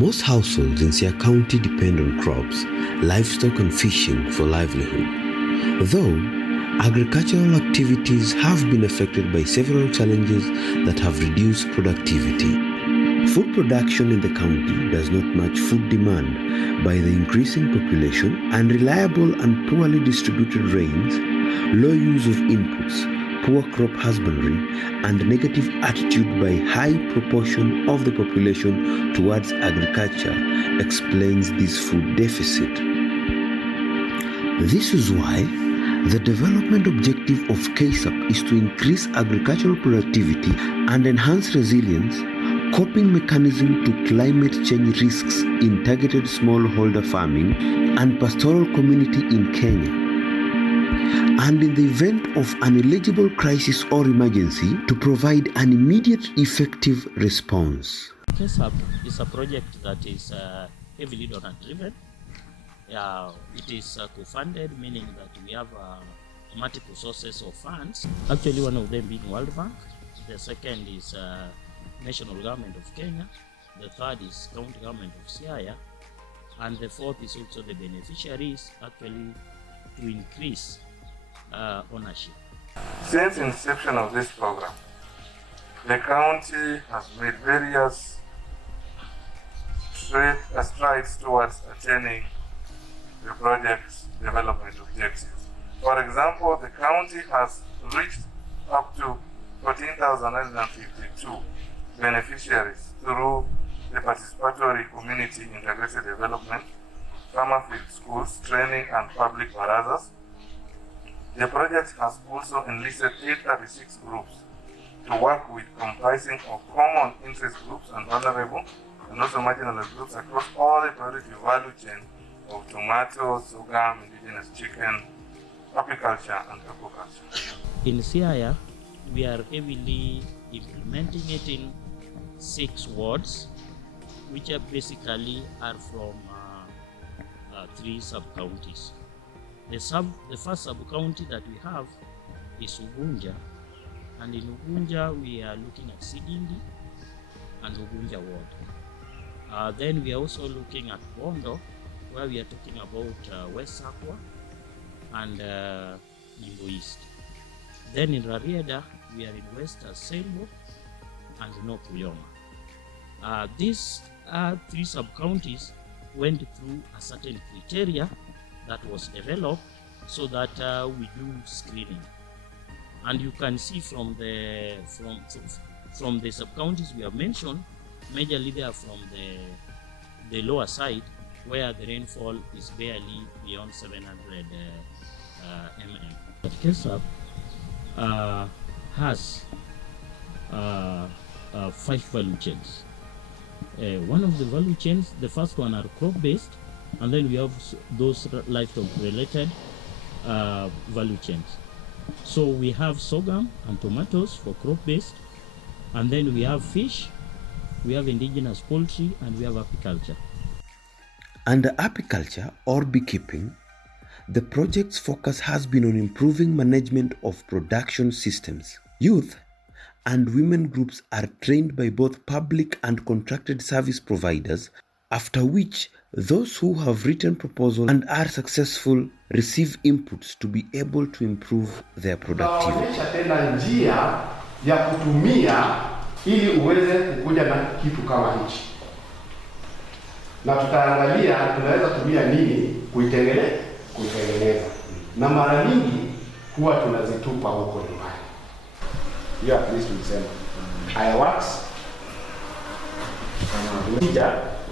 Most households in Siaya County depend on crops, livestock and fishing for livelihood. Though agricultural activities have been affected by several challenges that have reduced productivity. Food production in the county does not match food demand by the increasing population, unreliable and poorly distributed rains, low use of inputs, poor crop husbandry, and negative attitude by high proportion of the population towards agriculture explains this food deficit. This is why the development objective of KSAP is to increase agricultural productivity and enhance resilience, coping mechanism to climate change risks in targeted smallholder farming and pastoral community in Kenya. And in the event of an eligible crisis or emergency, to provide an immediate effective response. KSAP is a project that is heavily donor-driven. It is co-funded, meaning that we have multiple sources of funds. Actually, one of them being World Bank. The second is National Government of Kenya. The third is County Government of Siaya. And the fourth is also the beneficiaries, actually to increase ownership. Since inception of this program, the county has made various strides towards attaining the project's development objectives. For example, the county has reached up to 14,952 beneficiaries through the participatory community integrated development, farmer field schools, training, and public barazas. The project has also enlisted 836 groups to work with, comprising of common interest groups and vulnerable and also marginalized groups across all the priority value chain of tomatoes, sorghum, indigenous chicken, apiculture, and aquaculture. In Siaya, we are heavily implementing it in 6 wards, which are basically from 3 sub-counties. The first sub-county that we have is Ugunja, and in Ugunja we are looking at Sidindi and Ugunja ward. Then we are also looking at Bondo, where we are talking about West Sakwa and Nimbo East. Then in Rarieda, we are in West Asembo and North Uyoma. These 3 sub-counties went through a certain criteria that was developed so that we do screening. And you can see from the sub-counties we have mentioned, majorly they are from the lower side, where the rainfall is barely beyond 700 mm. But KSAP has 5 value chains. One of the value chains, the first one are crop-based, and then we have those livestock-related value chains. So we have sorghum and tomatoes for crop-based, and then we have fish, we have indigenous poultry, and we have apiculture. Under apiculture or beekeeping, the project's focus has been on improving management of production systems. Youth and women groups are trained by both public and contracted service providers, after which those who have written proposals and are successful receive inputs to be able to improve their productivity. Tena njia ya kutumia ili uweze kukuja na kitu kama hichi. Na tutaangalia tunaweza tumia nini kuitengeneza. Na mara nyingi huwa tunazitupa huko nyumbani. Hiyo at least tulisema. Fireworks.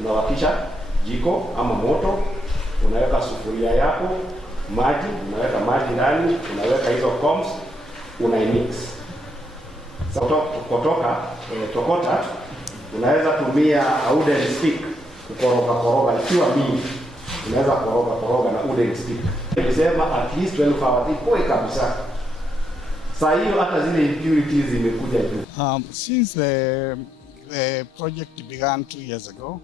Unawakisha jiko ama moto, unaweka sufuria yako, maji, unaweka maji ndani, unaweka hizo combs, unaimix. Tokota, unaweza tumia wooden stick kukoroga ikiwa mingi. Unaweza koroga na wooden stick. Nilisema at least 12 hours ikoe kabisa. Saa hiyo hata zile impurities zimekuja juu. Since the project began 2 years ago,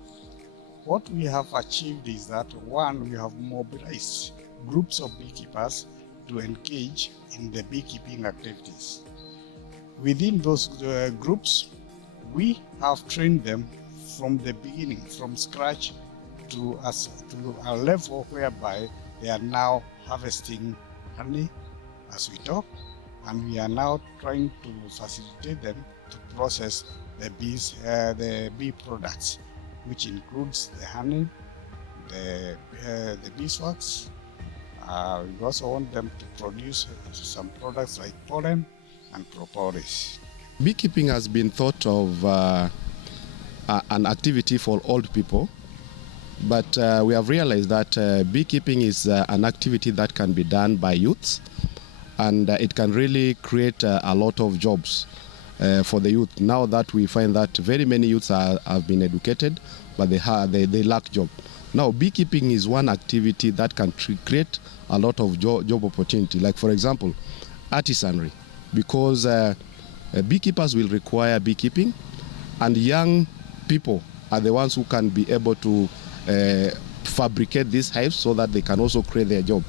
what we have achieved is that, one, we have mobilized groups of beekeepers to engage in the beekeeping activities. Within those groups, we have trained them from the beginning, from scratch to a level whereby they are now harvesting honey as we talk, and we are now trying to facilitate them to process the bee products, which includes the honey, the beeswax. We also want them to produce some products like pollen and propolis. Beekeeping has been thought of an activity for old people, but we have realized that beekeeping is an activity that can be done by youths, and it can really create a lot of jobs for the youth. Now that we find that very many youths have been educated, but they lack job. Now, beekeeping is one activity that can create a lot of job opportunity. Like, for example, artisanry, because beekeepers will require beekeeping, and young people are the ones who can be able to fabricate these hives so that they can also create their job.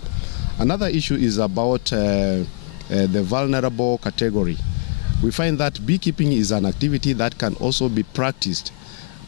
Another issue is about the vulnerable category. We find that beekeeping is an activity that can also be practiced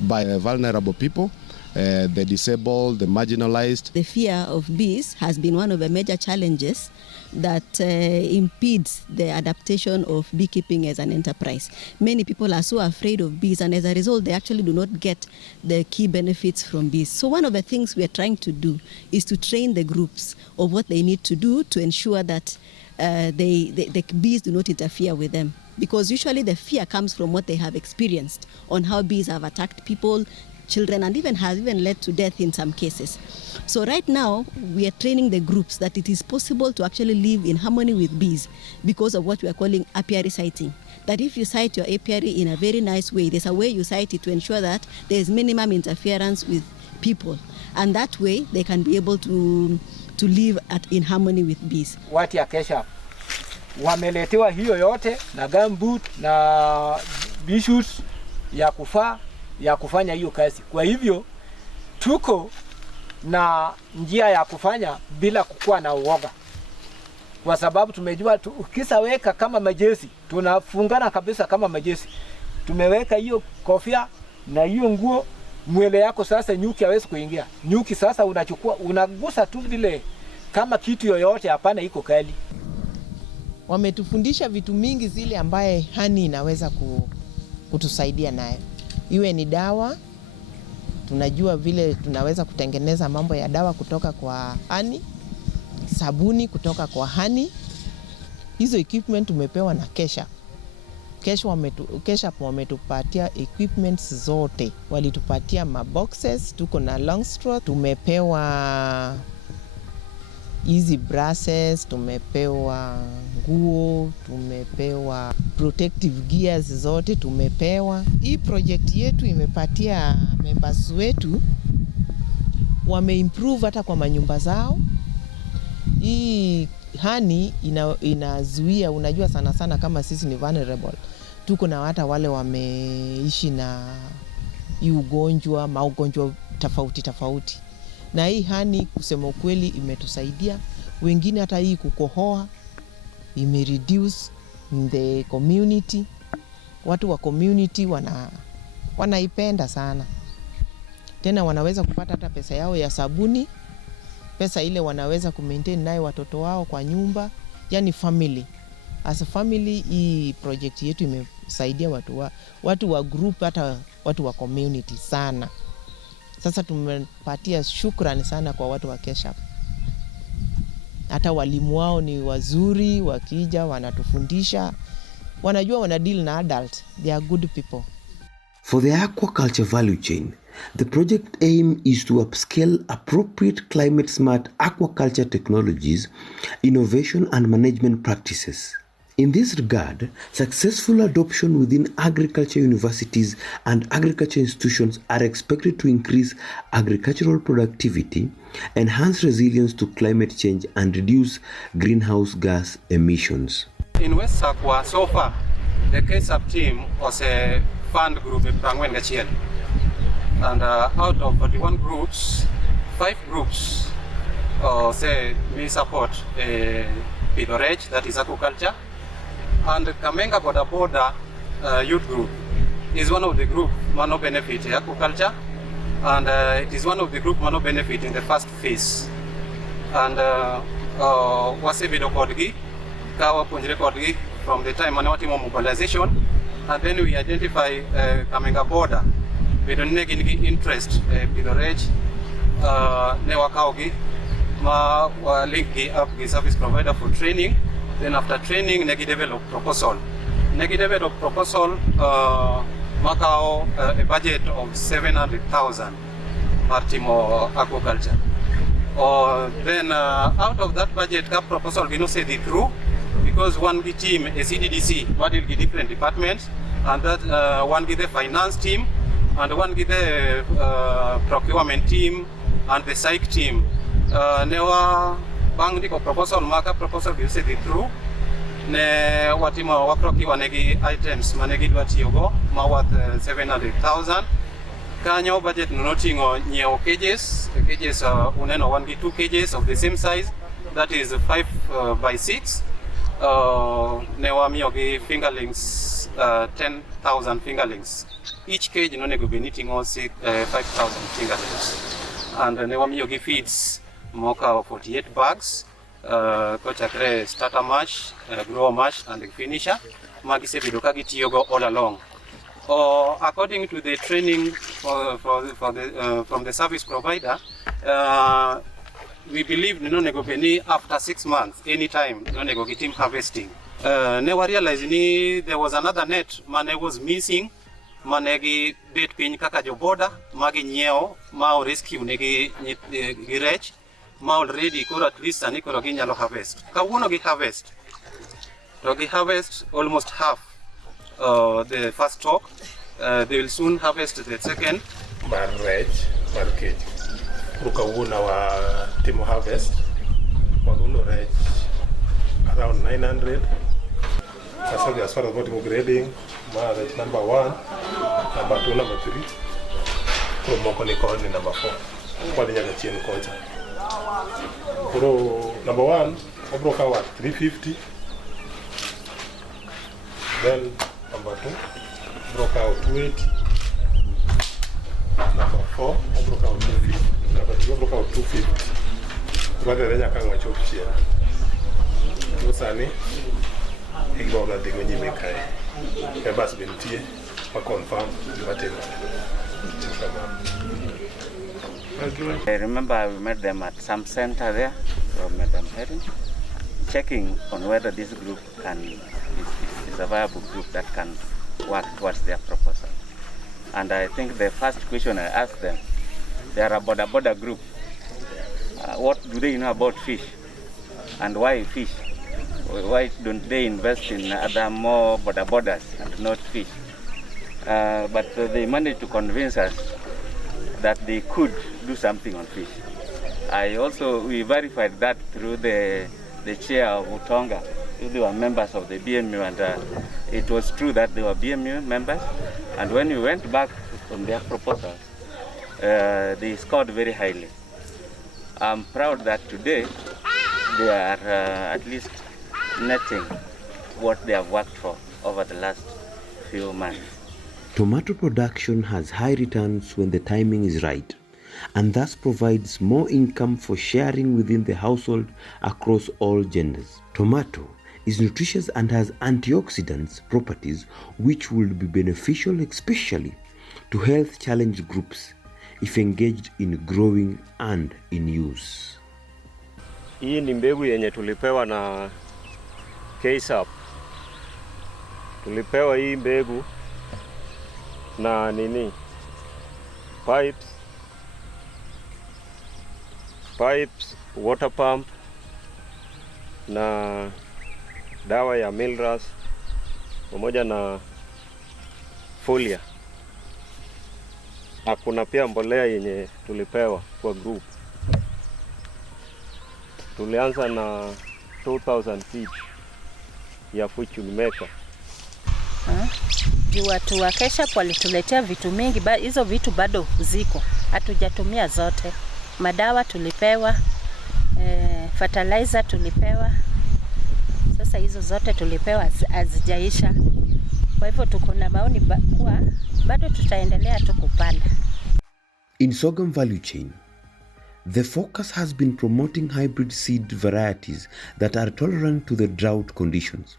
by vulnerable people, the disabled, the marginalized. The fear of bees has been one of the major challenges that impedes the adaptation of beekeeping as an enterprise. Many people are so afraid of bees, and as a result, they actually do not get the key benefits from bees. So one of the things we are trying to do is to train the groups of what they need to do to ensure that the bees do not interfere with them. Because usually the fear comes from what they have experienced on how bees have attacked people, children, and has even led to death in some cases. So right now, we are training the groups that it is possible to actually live in harmony with bees because of what we are calling apiary siting. That if you site your apiary in a very nice way, there's a way you site it to ensure that there is minimum interference with people. And that way, they can be able to live in harmony with bees. Watu ya Kesha wameletewa hiyo yote na gumboot na bee shoots ya kufanya hiyo kazi. Kwa hivyo tuko na njia ya kufanya bila kukua na uoga, kwa sababu tumejua ukisaweka kama majesi, tunafungana kabisa kama majesi. Tumeweka hiyo kofia na hiyo nguo, mwele yako sasa nyuki hawezi kuingia. Nyuki sasa unachukua, unagusa tu vile kama kitu yoyote, hapana iko kali. Wametufundisha vitu mingi zile ambaye honey inaweza kutusaidia nayo. Iwe ni dawa, tunajua vile tunaweza kutengeneza mambo ya dawa kutoka kwa honey, sabuni kutoka kwa honey. Hizo equipment tumepewa na Kesha. Kesha wametupatia equipments zote. Walitupatia maboxes, tuko na long straw, tumepewa easy brushes, tumepewa nguo, tumepewa protective gears zote tumepewa. Hii project yetu imepatia members wetu wameimprove hata kwa manyumba zao. Hii honey inazuia, unajua sana kama sisi ni vulnerable. Tuko na hata wale wameishi na ugonjwa tofauti. Na hii honey kusema kweli imetusaidia. Wengine hata hii kukohoa imereduce in the community. Watu wa community wanaipenda sana. Tena wanaweza kupata hata pesa yao ya sabuni. Pesa ile wanaweza kumaintain nayo watoto wao kwa nyumba. Yani family. As a family, hii project yetu imesaidia watu wa group, hata watu wa community sana. Sasa tumepatia shukrani sana kwa watu wa Kesha. Hata walimu wao ni wazuri, wakija wanatufundisha, wanajua wana deal na adult. They are good people. For the aquaculture value chain, the project aim is to upscale appropriate climate-smart aquaculture technologies, innovation and management practices. In this regard, successful adoption within agriculture universities and agriculture institutions are expected to increase agricultural productivity, enhance resilience to climate change, and reduce greenhouse gas emissions. In West Sakwa, so far, the KSAP team was a fund group in Prangwen Gachiel. And out of 41 groups, 5 groups we support Pidorage, that is aquaculture, and Kamenga Boda Boda youth group. is one of the group Mano Benefit Aquaculture, and it is one of the group Mano Benefit in the first phase. And wase video kodgi, kawa punjire kodgi from the time manawatimo mobilization, and then we identify coming aboard. We don't need any interest bidorage ne wakaugi ma wa link up the service provider for training. Then after training, negi develop proposal. Negi develop proposal makao a budget of 700,000 Martimo Aquaculture. Then out of that budget, that proposal we no say the through, because one the team a CDDC, what will be different departments, and that one be the finance team, and one be the procurement team, and the psych team. Newa bang di ko proposal maka proposal we say the through. Ne watima waproki wanegi items manegi dwati yogo mawat 700,000. Kanyo budget noting on nyeo cages uneno 1 cages of the same size, that is 5 by 6. Newami yogi fingerlings 10,000 fingerlings. Each cage no nego be needing on 5,000 fingerlings. And newami yogi feeds moka 48 bags. Kochakre starter mash, grower mash, and the finisher. Magise bidokagi tiyogo all along. According to the training from the service provider, we believe no nego beni after 6 months, anytime no nego gitim harvesting. Never realized ni there was another net mane was missing. Manegi bet pin kaka jo border magi nyeo ma rescue negi girech ma already koro at least ani koro ginyalo harvest. Kawuono gi harvest. To gi harvest almost half the first stock. They will soon harvest the second. Mar rech, mar cage. Kawuono wa timo harvest. Waguno rech around 900. As far as what grading, rech number 1, number 2, number 3. Moko ni koni number 4. Kwa nyaga chien kocha. Kuro number 1, obro kawa 350. Then number 2, obro kawa 280. Number 4, obro kawa 250. Number 2, obro kawa 250. Wale renya kanga chop chia. Usani igbo ga digo nyime kai. Kebas bentie pa confirm matema. I remember we met them at some center there from Madam Herring, checking on whether this group is a viable group that can work towards their proposal. And I think the first question I asked them, they are a border group. What do they know about fish? And why fish? Why don't they invest in other more borders and not fish? But they managed to convince us that they could do something on fish. We verified that through the chair of Utonga. They were members of the BMU, and it was true that they were BMU members. And when we went back on their proposals, they scored very highly. I'm proud that today they are at least netting what they have worked for over the last few months. Tomato production has high returns when the timing is right, and thus provides more income for sharing within the household across all genders. Tomato is nutritious and has antioxidants properties which will be beneficial especially to health challenged groups if engaged in growing and in use. Hii ni mbegu yenye tulipewa na KSAP. Tulipewa hii mbegu na pipes, water pump na dawa ya Milras pamoja na folia. Hakuna pia mbolea yenye tulipewa kwa group. Tulianza na 2000 each ya fortune maker. Watu wa KSAP walituletea vitu mingi, hizo vitu bado ziko, hatujatumia zote. Madawa tulipewa, fertilizer tulipewa. Sasa hizo zote tulipewa hazijaisha. Kwa hivyo tuko na maoni kuwa bado tutaendelea tu kupanda. In sorghum value chain, the focus has been promoting hybrid seed varieties that are tolerant to the drought conditions,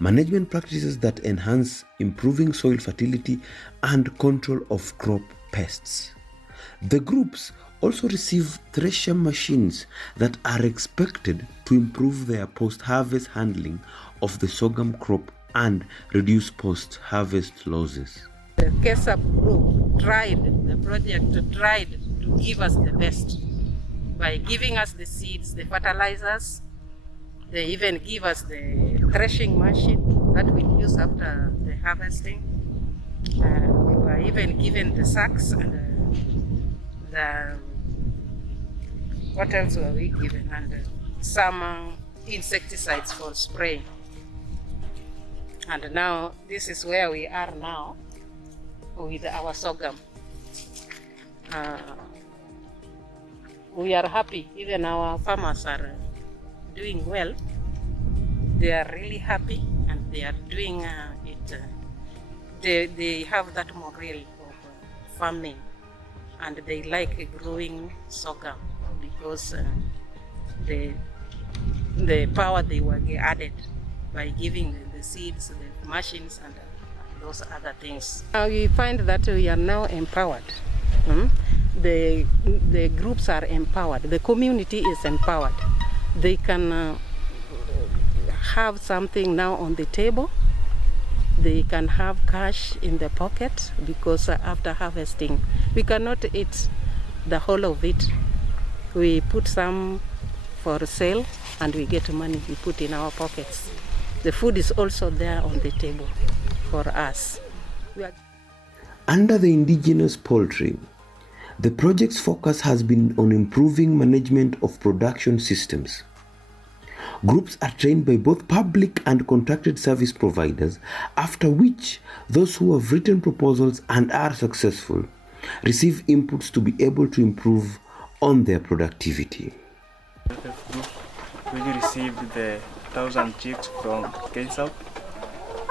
management practices that enhance improving soil fertility, and control of crop pests. The groups also receive thresher machines that are expected to improve their post-harvest handling of the sorghum crop and reduce post-harvest losses. The KESAP group the project tried to give us the best by giving us the seeds, the fertilizers. They even give us the threshing machine that we use after the harvesting. We were even given the sacks and what else were we given? And some insecticides for spraying. And now this is where we are now with our sorghum. We are happy. Even our farmers are doing well. They are really happy and they are doing it. They have that morale of farming and they like growing sorghum because the power they were added by giving the seeds, the machines, and those other things. We find that we are now empowered. The groups are empowered. The community is empowered. They can have something now on the table. They can have cash in the pocket because after harvesting, we cannot eat the whole of it. We put some for sale and we get money we put in our pockets. The food is also there on the table for us. Under the indigenous poultry, the project's focus has been on improving management of production systems. Groups are trained by both public and contracted service providers, after which those who have written proposals and are successful receive inputs to be able to improve on their productivity. We received the 1,000 chicks from KESAP,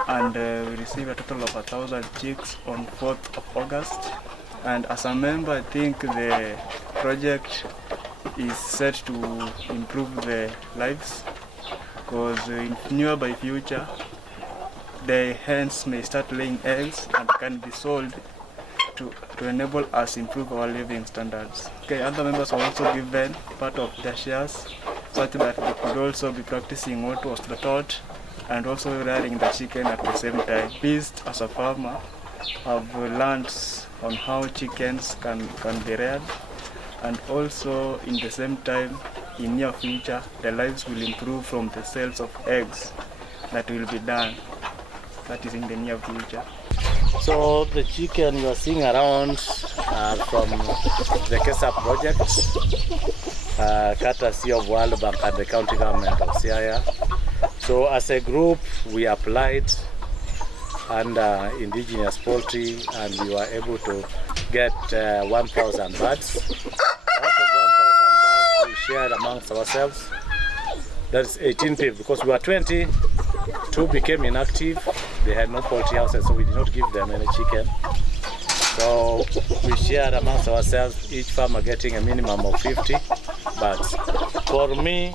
and we received a total of 1,000 chicks on 4th of August. And as a member, I think the project is set to improve the lives, because in nearby future, the hens may start laying eggs and can be sold to enable us improve our living standards. Okay, other members were also given part of their shares, such that they could also be practicing what was taught and also rearing the chicken at the same time. Beast, as a farmer, have learned on how chickens can be reared, and also in the same time, in near future, the lives will improve from the sales of eggs that will be done. That is in the near future. So the chicken you are seeing around are from the KESAP project, courtesy of World Bank and the county government of Siaya. So as a group, we applied under indigenous poultry and we were able to get 1,000 birds. Out of 1,000 birds, we shared amongst ourselves. That's 18 people, because we were 20, 2 became inactive. They had no poultry houses, so we did not give them any chicken. So we shared amongst ourselves, each farmer getting a minimum of 50 birds. For me,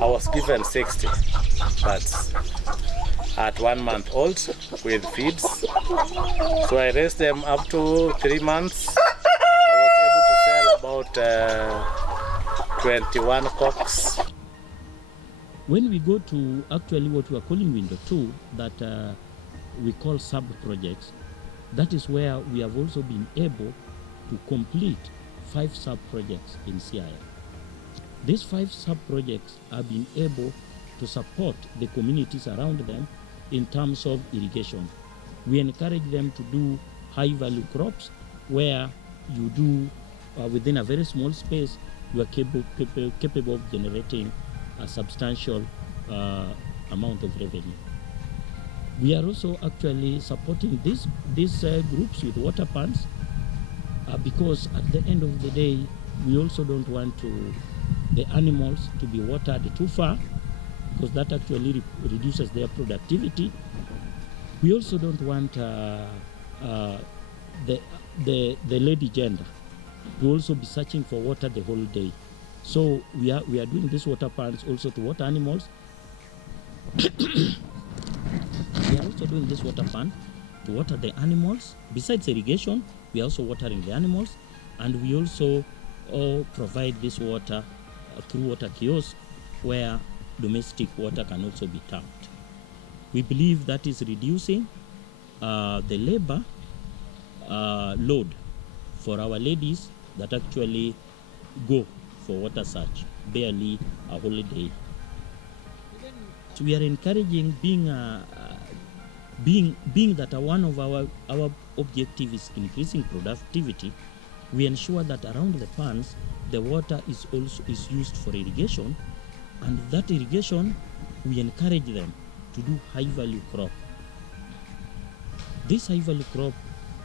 I was given 60 birds at 1 month old with feeds. So I raised them up to 3 months. I was able to sell about 21 cocks. When we go to actually what we are calling window 2, that we call sub-projects, that is where we have also been able to complete 5 sub-projects in Siaya. These 5 sub-projects have been able to support the communities around them in terms of irrigation. We encourage them to do high-value crops where you do, within a very small space, you are capable of generating a substantial amount of revenue. We are also actually supporting these groups with water pumps because at the end of the day, we also don't want the animals to be watered too far, because that actually reduces their productivity. We also don't want the lady gender to also be searching for water the whole day. So we are doing these water pans also to water animals. We are also doing this water pan to water the animals. Besides irrigation, we are also watering the animals, and we also provide this water through water kiosks where domestic water can also be tapped. We believe that is reducing the labor load for our ladies that actually go for water search barely a holiday. So we are encouraging, being that one of our objective is increasing productivity, we ensure that around the ponds the water is used for irrigation, and that irrigation we encourage them to do high value crop. This high value crop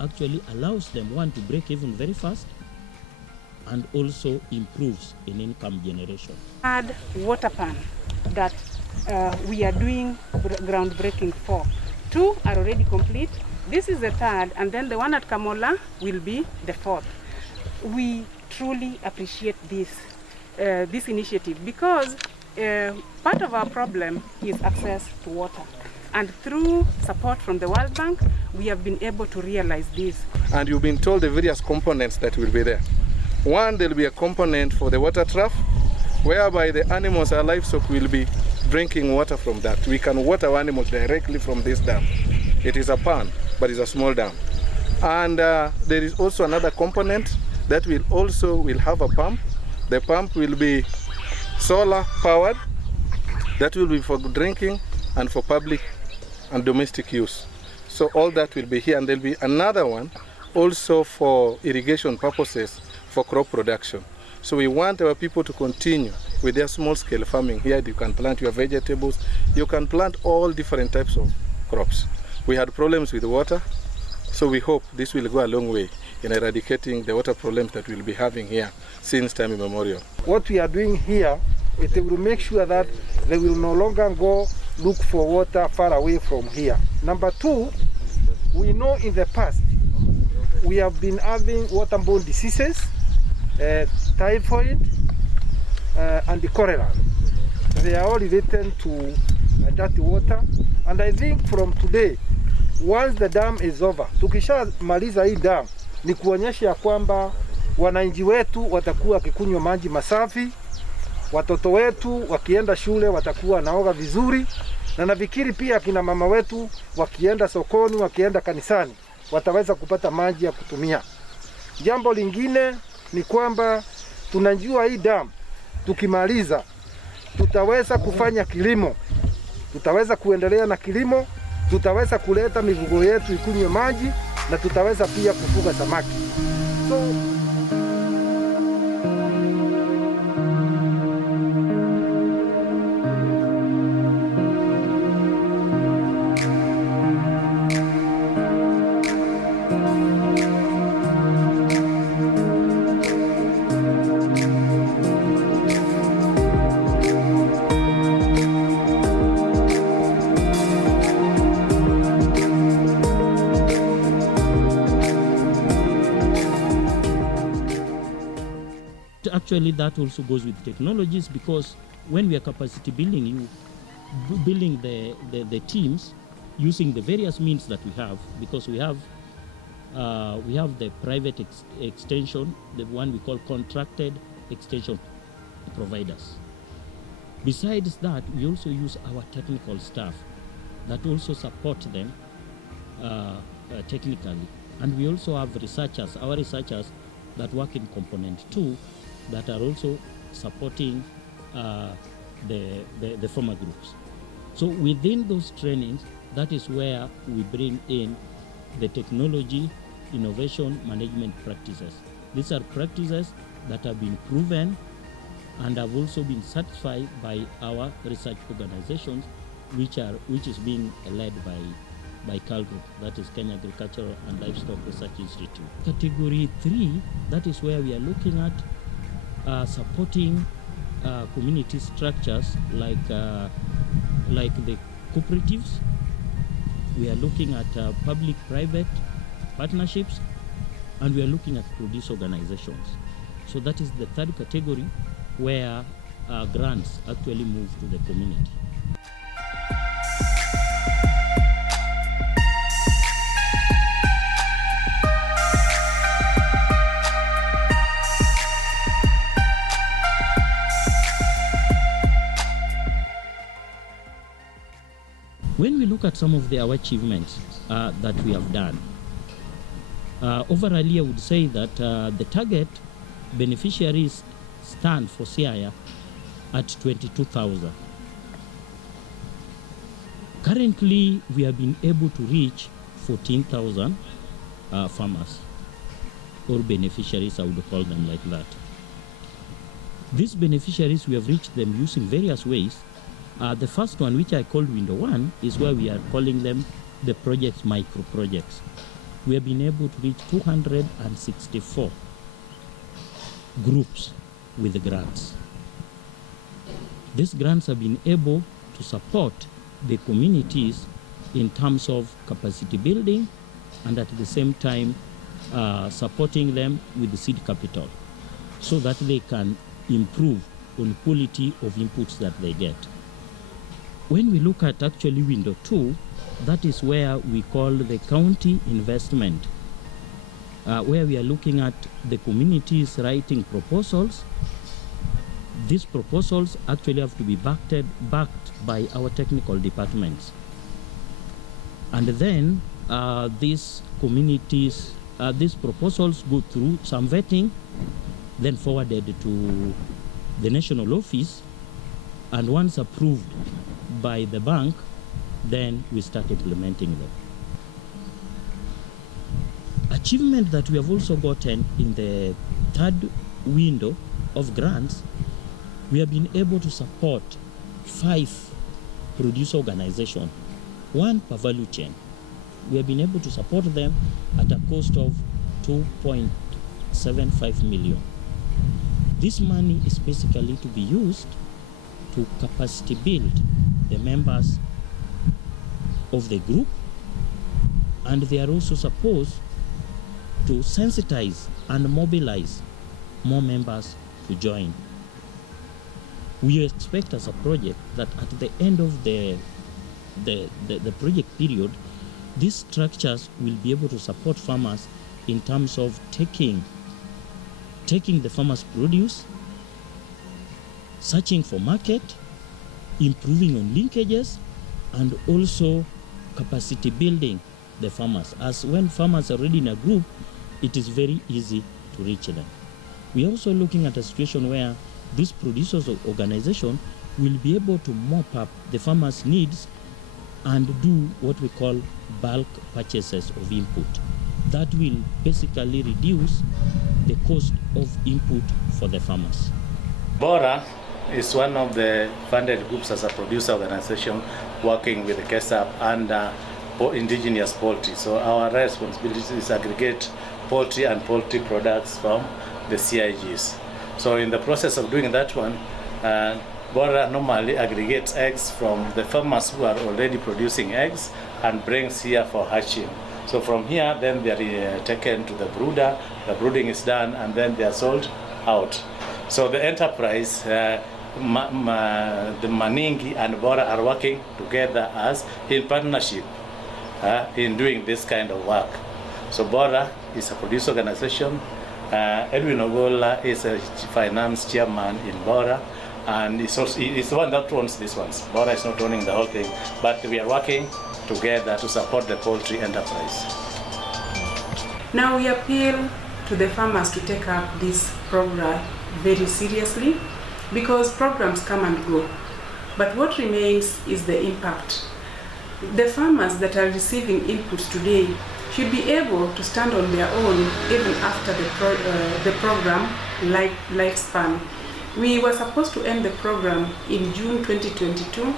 actually allows them, one, to break even very fast, and also improves in income generation. Third water pan that we are doing groundbreaking for. 2 are already complete. This is the third, and then the one at Kamola will be the fourth. We truly appreciate this initiative because part of our problem is access to water. And through support from the World Bank, we have been able to realize this. And you've been told the various components that will be there. One, there will be a component for the water trough, whereby the animals, our livestock, will be drinking water from that. We can water our animals directly from this dam. It is a pond, but it's a small dam. And there is also another component that will have a pump. The pump will be solar powered. That will be for drinking and for public and domestic use. So all that will be here, and there'll be another one also for irrigation purposes for crop production. So we want our people to continue with their small-scale farming. Here you can plant your vegetables, you can plant all different types of crops. We had problems with water, so we hope this will go a long way in eradicating the water problems that we'll be having here since time immemorial. What we are doing here, it will make sure that they will no longer go look for water far away from here. Number 2, we know in the past we have been having waterborne diseases, typhoid and the cholera. They are all related to dirty water, and I think from today, once the dam is over, tukishamaliza hii dam, ni kuonyesha kwamba wananchi wetu watakuwa wakikunywa maji masafi, watoto wetu wakienda shule watakuwa naoga vizuri, na nafikiri pia kina mama wetu wakienda sokoni, wakienda kanisani, wataweza kupata maji ya kutumia. Jambo lingine ni kwamba tunajua hii dam tukimaliza tutaweza kufanya kilimo, tutaweza kuendelea na kilimo, tutaweza kuleta mifugo yetu ikunywe maji, na tutaweza pia kufuga samaki. Actually, that also goes with technologies, because when we are capacity building, building the teams using the various means that we have, because we have the private extension, the one we call contracted extension providers. Besides that, we also use our technical staff that also support them technically, and we also have researchers, our researchers that work in component 2, that are also supporting the farmer groups. So within those trainings, that is where we bring in the technology, innovation, management practices. These are practices that have been proven and have also been certified by our research organizations, which is being led by KAL Group, that is Kenya Agricultural and Livestock Research Institute. Category 3, that is where we are looking at supporting community structures like the cooperatives, we are looking at public-private partnerships, and we are looking at produce organizations. So that is the third category where grants actually move to the community. When we look at some of our achievements that we have done, overall I would say that the target beneficiaries stand for CIA at 22,000. Currently, we have been able to reach 14,000 farmers or beneficiaries, I would call them like that. These beneficiaries, we have reached them using various ways. The first one, which I called Window 1, is where we are calling them the projects, micro projects. We have been able to reach 264 groups with grants. These grants have been able to support the communities in terms of capacity building and at the same time supporting them with the seed capital so that they can improve on quality of inputs that they get. When we look at actually Window 2, that is where we call the county investment, where we are looking at the communities writing proposals. These proposals actually have to be backed by our technical departments. And then these communities, these proposals go through some vetting, then forwarded to the national office, and once approved by the bank, then we start implementing them. Achievement that we have also gotten in the third window of grants, we have been able to support 5 producer organizations, 1 per value chain. We have been able to support them at a cost of 2.75 million. This money is basically to be used to capacity build the members of the group, and they are also supposed to sensitize and mobilize more members to join. We expect as a project that at the end of the project period, these structures will be able to support farmers in terms of taking the farmers' produce, searching for market, improving on linkages, and also capacity building the farmers. As when farmers are already in a group, it is very easy to reach them. We are also looking at a situation where these producers of organization will be able to mop up the farmers' needs and do what we call bulk purchases of input. That will basically reduce the cost of input for the farmers. Bora is one of the funded groups as a producer organization working with the KESAP and indigenous poultry. So our responsibility is aggregate poultry and poultry products from the CIGs. So in the process of doing that one, Bora normally aggregates eggs from the farmers who are already producing eggs and brings here for hatching. So from here, then they are taken to the brooder, the brooding is done, and then they are sold out. So the enterprise, the Maningi and Bora are working together as in partnership in doing this kind of work. So Bora is a producer organization. Edwin Ogola is a finance chairman in Bora, and he's the one that owns these ones. Bora is not owning the whole thing, but we are working together to support the poultry enterprise. Now we appeal to the farmers to take up this program very seriously, because programs come and go, but what remains is the impact. The farmers that are receiving inputs today should be able to stand on their own even after the program lifespan. We were supposed to end the program in June 2022,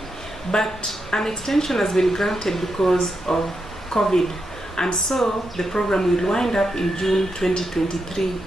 but an extension has been granted because of COVID, and so the program will wind up in June 2023.